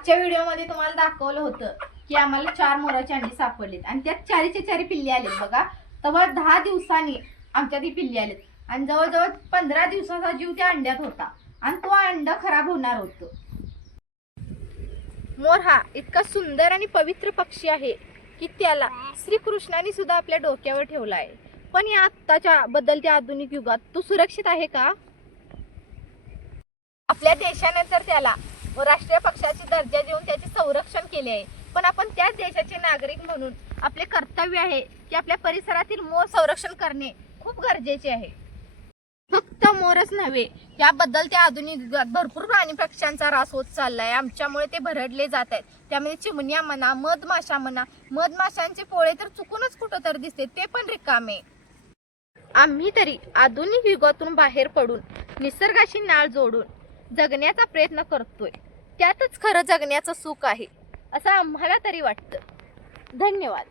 मागच्या व्हिडिओमध्ये तुम्हाला दाखवलं होतं की आम्हाला 4 मोराची अंडी सापडलीत आणि त्यात 4चे 4 पिल्ले आलेत बघा. तेव्हा 10 दिवसांनी आमच्यात ही पिल्ले आलेत आणि जवळजवळ 15 दिवसाचा जीव त्या अंड्यात होता आणि तो अंड खराब होणार होतं. मोर हा इतका सुंदर आणि पवित्र पक्षी आहे की त्याला श्रीकृष्णाने सुद्धा आपल्या डोक्यावर ठेवला आहे. पण या आत्ताच्या बदलत्या आधुनिक युगात तो सुरक्षित आहे का? आपल्या देशाने तर त्याला राष्ट्रीय पक्षाची दर्जा देऊन त्याचे संरक्षण केले आहे. पण आपण त्याच देशाचे नागरिक म्हणून आपले कर्तव्य आहे की आपल्या परिसरातील मोर संरक्षण करणे खूप गरजेचे आहे. फक्त मोरच नव्हे, या बदलत्या आधुनिक युगात भरपूर प्राणी पक्ष्यांचा ऱ्हास होत चाललाय. आमच्यामुळे ते भरडले जात आहेत. त्यामध्ये चिमण्या म्हणा, मधमाशा म्हणा, मधमाशांचे पोळे तर चुकूनच कुठं तर दिसते, ते पण रिकामे. आम्ही तरी आधुनिक युगातून बाहेर पडून निसर्गाशी नाळ जोडून जगण्याचा प्रयत्न करतोय. त्यातच खरं जगण्याचं सुख आहे असं आम्हाला तरी वाटतं. धन्यवाद.